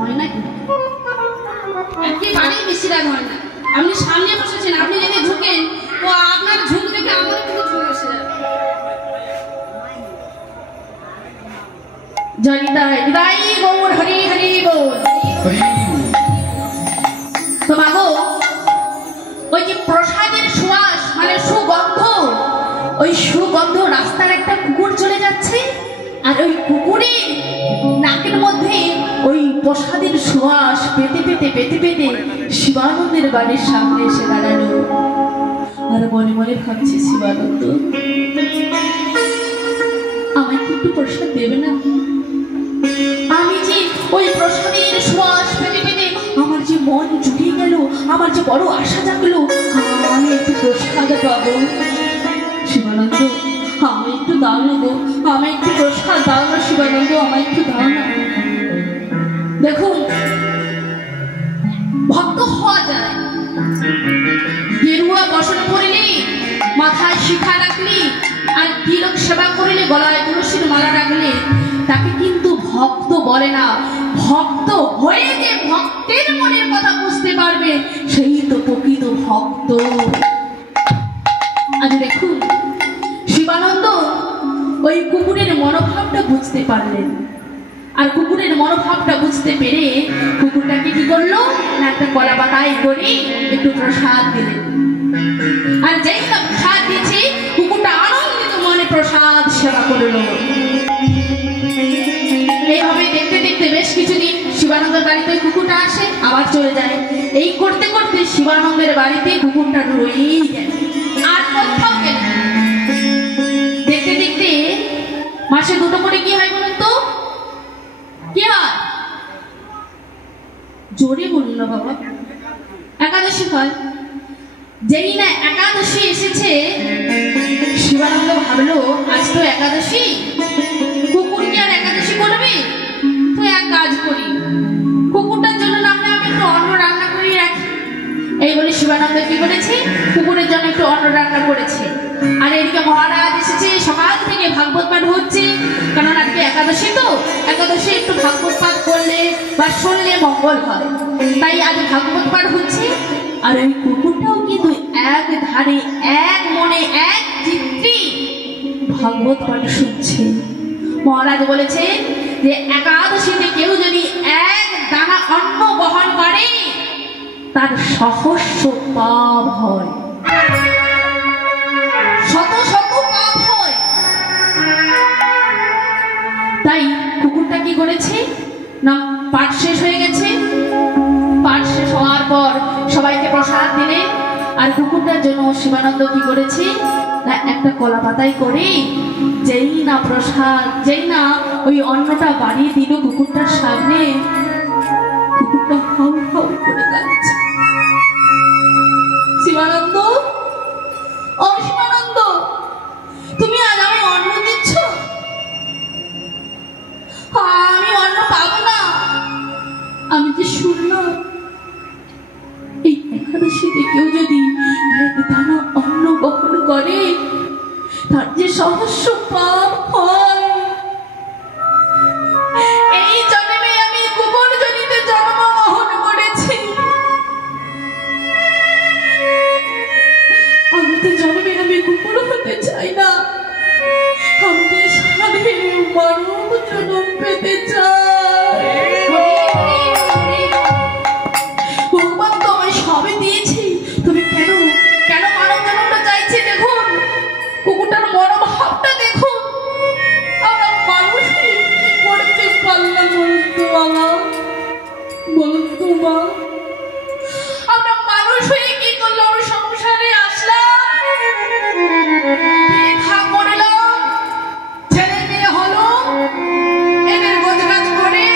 হয় না কি একেবারেই বেশি রাগ হয় না। আপনি সামনে বসেছেন, আপনি যদি ঝুঁকেন তো আপনার ঝুঁক দেখে আমার কিন্তু ঝুঁক এসে যাবে। জয় গৌর হরি হরি বল। তো মাগো ওই যে প্রসাদের সুবাস মানে সুগন্ধ, ওই সুগন্ধ রাস্তার একটা কুকুর চলে যাচ্ছে, আর ওই কুকুরের নাকের মধ্যে ওই প্রসাদের সুবাস পেতে পেতে পেতে পেতে শিবানন্দের বাড়ির সামনে এসে দাঁড়ালো। আর মনে মনে ভাবছে, শিবানন্দ আমায় কি একটু প্রসাদ দেবে না? আমি যে ওই প্রসাদের সুবাস পেতে পেতে আমার যে মন জুড়িয়ে গেল, আমার যে বড় আশা জাগলো আমি একটু প্রসাদ পাবো। শিবানন্দ আমায় একটু দাও না গো, আমায় একটু প্রসাদ দাও না শিবানন্দ, আমায় একটু দাও না। দেখুন ভক্ত হওয়া যায়, গেরুয়া বসন পড়লে, মাথায় শিখা রাখলে, আর তিলক সেবা করলে, গলায় তুলসীর মালা রাখলে তাকে কিন্তু ভক্ত বলে না। ভক্ত হয়ে যে ভক্তের মনের কথা বুঝতে পারবে সেই তো প্রকৃত ভক্ত। আজ দেখুন শিবানন্দ ওই কুকুরের মনোভাবটা বুঝতে পারলেন, আর কুকুরের মনোভাবটা বুঝতে পেরে কুকুরটাকে কি করলো না একটা কলা পাতায় করে একটু প্রসাদ দিলেন। আর যেই না প্রসাদ দিয়েছে কুকুরটা আনন্দিত মনে প্রসাদ সেবা করলো। এইভাবে দেখতে দেখতে বেশ কিছুদিন শিবানন্দের বাড়িতে কুকুরটা আসে আবার চলে যায়। এই করতে করতে শিবানন্দের বাড়িতে কুকুরটা রয়েই যায়, আর কোথাও গেল। দেখতে দেখতে মাসে দুটো করে কি হয় বলুন তো? কি হয়? জোরে বলুন না বাবা। একাদশী হয়। যেই না একাদশী এসেছে শিবানন্দ ভাবলো আজ তো একাদশী, কুকুর কি আর একাদশী করবে? তো এক কাজ করি, কুকুরটার জন্য নামলে আমি একটু অন্ন রান্না করে রাখি। এই বলে শিবানন্দ কি করেছে, কুকুরের জন্য একটু অন্ন রান্না করেছে। আর এদিকে মহারাজ এসেছে, সকাল থেকে ভাগবত পাঠ হচ্ছে, কারণ আজকে একাদশী, তো একাদশী একটু ভাগবত পাঠ করলে বা শুনলে মঙ্গল হয়, তাই আজ ভাগবত পাঠ হচ্ছে। আর ওই কুকুরটাও কিন্তু এক ধারে এক মনে এক চিত্তে ভাগবত পাঠ শুনছে। মহারাজ বলেছেন যে একাদশীতে কেউ যদি এক দানা অন্ন গ্রহণ করে তার সহস্র পাপ হয়, শত শত পাপ হয়। তাই কুকুরটা কি করেছে না, পাঠ শেষ হয়ে গেছে, পাঠ শেষ হওয়ার পর সবাইকে প্রসাদ দিলে, আর কুকুরটার জন্য শিবানন্দ কি করেছে না একটা কলা পাতায় করে যেই না প্রসাদ, যেই না ওই অন্নটা বাড়িয়ে দিল কুকুরটার সামনে, কুকুরটা হাউ হাউ করে কাঁদছে। শিবানন্দ, ও শিবানন্দ, তুমি আজ আমি অন্ন দিচ্ছ? আমি অন্ন পাবো না। আমি যে শুনলাম এই একাদশীতে কেউ যদি এক দানা অন্ন গ্রহণ করে তার যে সহস্র পাপ হয়। এই জন্মে আমি কুকুর জনিতে জন্মগ্রহণ করেছি, আমি তো জন্মে আমি কুকুর হতে চাই না, আমি তো স্বাধীন মানব জন্ম পেতে চাই। ভগবান তো আমায় সবই দিয়েছি, তুমি কেন কেন মানব জন্মটা চাইছে? দেখুন কুকুরটার মনোভাবটা দেখুন। আমরা মানুষ কি করতে পারলাম বলুন তো বাবা, বলুন তো মা, আমরা মানুষ হয়ে কি করলাম? সংসারে আসলাম, বিয়ে করলাম, ছেলে মেয়ে হলো, এদের গোছগাছ করে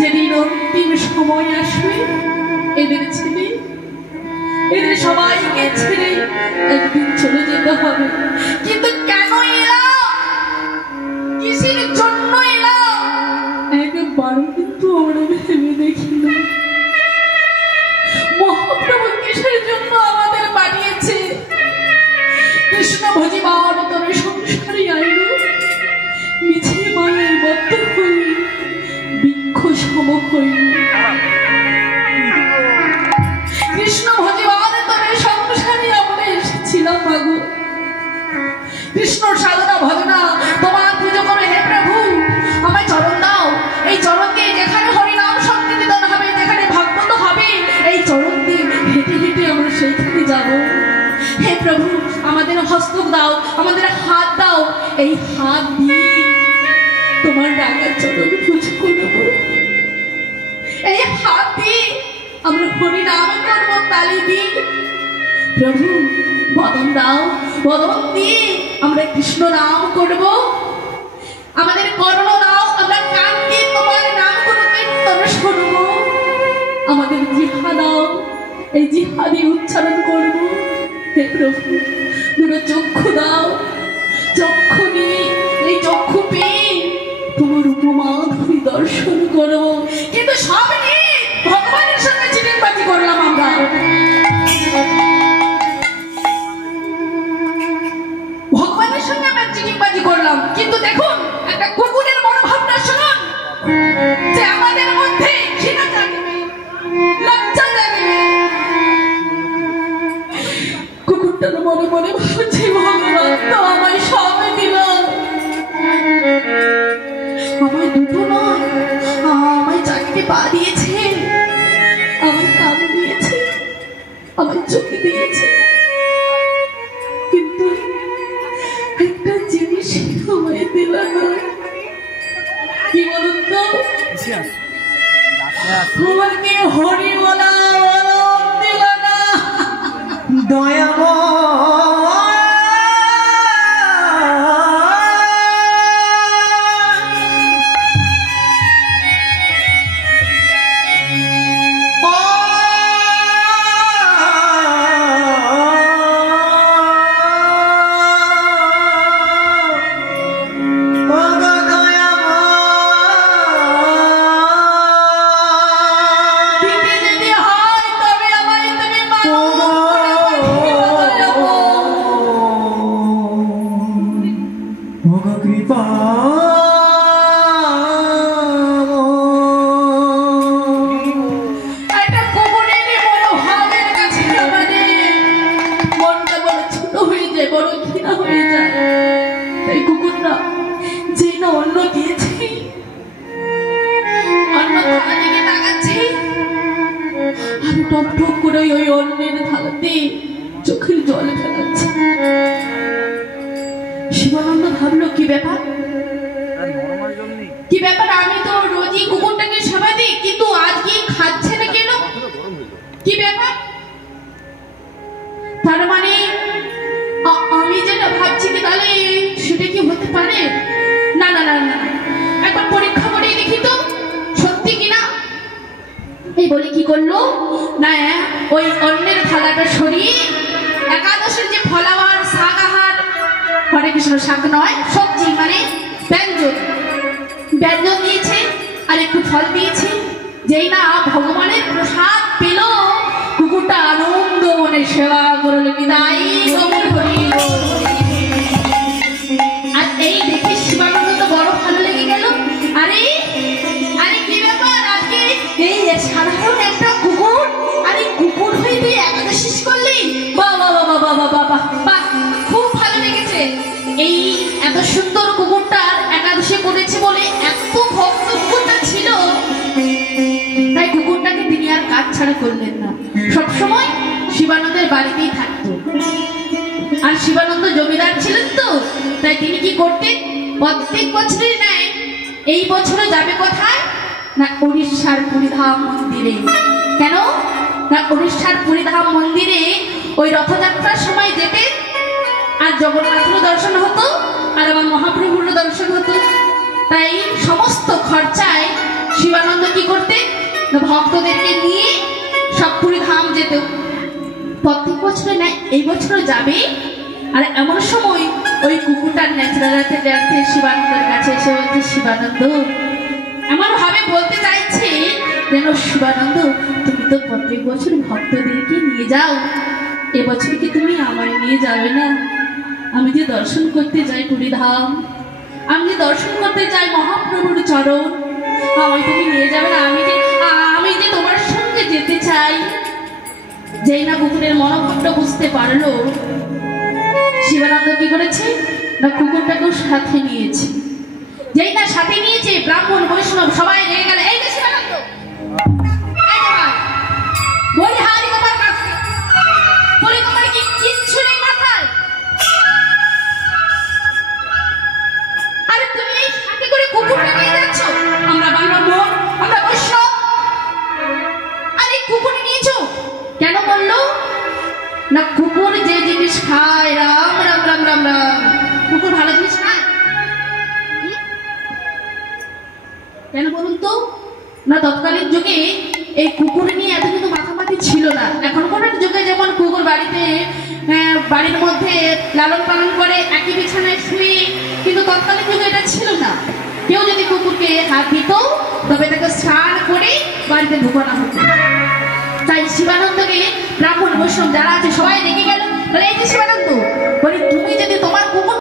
যেদিন অন্তিম সময় আসবে এদের ছেলে এদের সবাইকে ছেড়ে একদিন চলে যেতে হবে। কিন্তু কেন এলাম, কিসের জন্য এলাম, একবার কিন্তু আমরা ভেবে দেখি না। মহাপ্রভু কিসের জন্য আমাদের পাঠিয়েছে? কৃষ্ণ ভজিবার তবে সংসারে আইল, মিছে মায়ের বদ্ধ হয়ে বৃক্ষ সম হইল। কৃষ্ণ ভজিবাদে তোমার সংসারে আমরা এসেছিলাম মাগো। কৃষ্ণ সাধনা ভজনা তোমার পুজো করে হে প্রভু আমায় চরণ দাও। এই চরণ দিয়ে যেখানে হরিনাম সংকীর্তন হবে, যেখানে ভাগবত হবে, এই চরণ দিয়ে হেঁটে হেঁটে আমরা সেইখানে যাব। হে প্রভু আমাদের হস্ত দাও, আমাদের হাত দাও, এই হাত দিয়ে তোমার রাঙা চরণ পুজো করব। এই হাত দিয়ে আমরা হরিনাম করব তালি দিয়ে। প্রভু বদন দাও, বদন দিয়ে আমরা কৃষ্ণ নাম করব। আমাদের কর্ণ দাও, আমরা কান দিয়ে তোমার নাম করব, কীর্তন শুনব। আমাদের জিহ্বা দাও, এই জিহ্বা দিয়ে উচ্চারণ করব। হে প্রভু দুটো চক্ষু দাও, চক্ষু নিয়ে এই চক্ষু পেয়ে তোমার উপমা ধরি দর্শন করব। কিন্তু সব নিয়ে ভগবানের সঙ্গে চিটিংবাজি করলাম আমরা। ভগবানের সঙ্গে আমরা চিটিংবাজি করলাম, কিন্তু দেখুন একটা কুকুরের মনোভাবটা শুনুন, যে আমাদের মধ্যে ঘৃণা জাগবে, লজ্জা জাগবে। কুকুরটার মনে মনে ভাবছে ভগবান তো আমায় সব দিল, আমায় দুটো নয় আমায় চারটে পা দিয়েছে, আমায় কান দিয়েছে, আমায় চোখে দিয়েছে, কিন্তু একটা জিনিস আমায় দিল না। কি বলুন তো, তোমাকে হরি বলা দিল না। দয়াময় চোখের জল ফেলাচ্ছে। শিবানন্দ ভাবলো কি ব্যাপার, কি ব্যাপার, আমি তো রোজই কুকুরটাকে সেবা দিই, কিন্তু আজকে খাচ্ছে না কেন, কি ব্যাপার? তার মানে আমি যেটা ভাবছি কি তাহলে সেটা কি হতে পারে? না না না না, একবার পরীক্ষা করে দেখি তো সত্যি কিনা। এই বলে কি করলো না, ওই অন্যের থালাটা সরিয়ে একাদশের যে ফলাবার শাক আহার, হরে কৃষ্ণ শাক নয় সবজি মানে ব্যঞ্জন, ব্যঞ্জন দিয়েছে আর একটু ফল দিয়েছে। যেই না ভগবানের প্রসাদ পেল, কুকুরটা আনন্দ মনে সেবা করল বিদায় গমন করিল। আর এই দেখে শিবানন্দ তো বড় ভালো লেগে গেল। আরে আরে কি ব্যাপার, আজকে এই সাধারণ একটা কুকুর, আর এই কুকুর হয়ে তুই একাদশী করলি, বাবা বাবা বাবা বাবা বাহ, খুব ভালো লেগেছে। এই এত সুন্দর কুকুরটার একাদশী করেছে বলে এত ভক্ত কুকুরটা ছিল, তাই কুকুরটাকে তিনি আর কাজ ছাড়া করলেন না, সবসময় শিবানন্দের বাড়িতেই থাকতো। আর শিবানন্দ জমিদার ছিলেন তো, তাই তিনি কি করতেন, প্রত্যেক বছরই নেয় এই বছরে যাবে কোথায় না উড়িষ্যার পুরীধাম মন্দিরে। কেন না উড়িষ্যার পুরীধাম মন্দিরে ওই রথযাত্রার সময় যেতেন, আর জগন্নাথের দর্শন হতো আর আমার মহাপ্রভুর দর্শন হতো। তাই সমস্ত খরচায় শিবানন্দ কি করতেন, ভক্তদেরকে নিয়ে সব পুরীধাম যেত। প্রত্যেক বছরে নেয় এই বছরও যাবে। আর এমন সময় ওই কুকুরটার ন্যাচারাতে দেখতে শিবানন্দের কাছে এসে বলছে, শিবানন্দ এমন ভাবে বলতে চাইছে যেন, শিবানন্দ তুমি তো প্রত্যেক বছর ভক্তদেরকে নিয়ে যাও, এবছর কি তুমি আমায় নিয়ে যাবে না? আমি যে দর্শন করতে যাই পুরীধাম, আমি যে দর্শন করতে যাই মহাপ্রভুর চরণ, আমায় তুমি নিয়ে যাবে না? আমি যে তোমার সঙ্গে যেতে চাই। যেই না কুকুরের মনোভাবটা বুঝতে পারলো, শিবানন্দ কি করেছে না কুকুরটাকেও সাথে নিয়েছে। যেই না সাথে নিয়েছে, ব্রাহ্মণ বৈষ্ণব সবাই রেগে গেল। এই যে শিবানন্দ, বলি হারি তোমার কাছে, বলি তোমার কি কিচ্ছু নেই মাথায়? আরে তুমি এই সাথে করে কুকুরটা নিয়ে যাচ্ছ? আমরা ব্রাহ্মণ, আমরা বৈষ্ণব, আরে কুকুর নিয়েছো কেন? বললো না কুকুর যে জিনিস খায়, রাম রাম রাম রাম রাম, কুকুর ভালো জিনিস খায় কেন বলুন তো? না তৎকালীন যুগে এই কুকুর নিয়ে এত কিন্তু মাথামাতি ছিল না। এখনকার যুগে যেমন কুকুর বাড়িতে বাড়ির মধ্যে লালন পালন করে একই বিছানায় শুয়ে, কিন্তু তৎকালীন যুগে এটা ছিল না। কেউ যদি কুকুরকে হাত দিত তবে তাকে স্নান করে বাড়িতে ঢুকানো হতো। তাই শিবানন্দকে ব্রাহ্মণ বৈষ্ণব যারা আছে সবাই রেগে গেল। এই যে